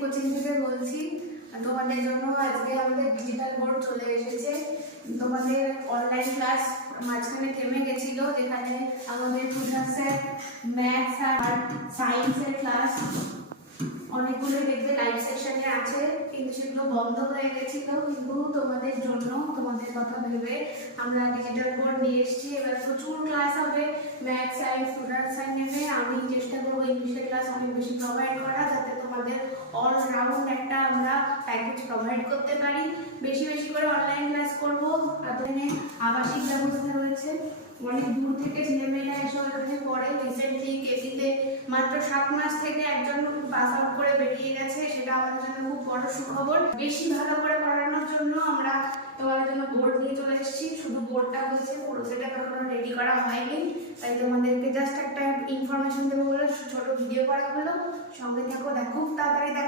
Coaching থেকে বলছি। তোমাদের জন্য আজকে আমাদের ডিজিটাল বোর্ড চলে এসেছে। তোমাদের অনলাইন ক্লাস মাঝখানে থেমে গেছিল, যেখানে আমাদের ফিজিক্সের, ম্যাথস আর সায়েন্সের ক্লাস অনেকগুলো দেখবে লাইভ সেকশনে আছে, কিন্তু সেগুলো বন্ধ হয়ে গেছিল। কিন্তু তোমাদের জন্য, তোমাদের কথা ভেবে আমরা ডিজিটাল বোর্ড নিয়ে এসেছি। এবার প্রচুর ক্লাস হবে, ম্যাথ, সায়েন্স, সোশ্যাল সায়েন্স নেবে। আমি চেষ্টা করবো ইংলিশের ক্লাস অনেক বেশি প্রোভাইড করা, যাতে তোমাদের অল রাউন্ড একটা আমরা প্যাকেজ প্রোভাইড করতে পারি। বেশি বেশি করে অনলাইন ক্লাস করবো। আর এখানে আবাসিক ব্যবস্থা রয়েছে, অনেক দূর থেকে ছেলেমেয়েরা এসে এখানে পড়ে। রিসেন্টলি কেপিতে মাত্র 7 মাস থেকে একজন পাস আউট করে বেরিয়ে গেছে, সেটা আমাদের জন্য খুব বড় সুখবর। বেশি ভালো করে পড়ানোর জন্য আমরা তোমাদের জন্য বোর্ড নিয়ে চলে এসেছি। শুধু বোর্ডটা হয়েছে, পুরো সেটা এখনো রেডি করা হয়নি, তাই তোমাদেরকে জাস্ট একটা ইনফরমেশন দেবো বলে ছোট ভিডিও করা হলো। সঙ্গে থাকো, দেখো, তাড়াতাড়ি দেখো।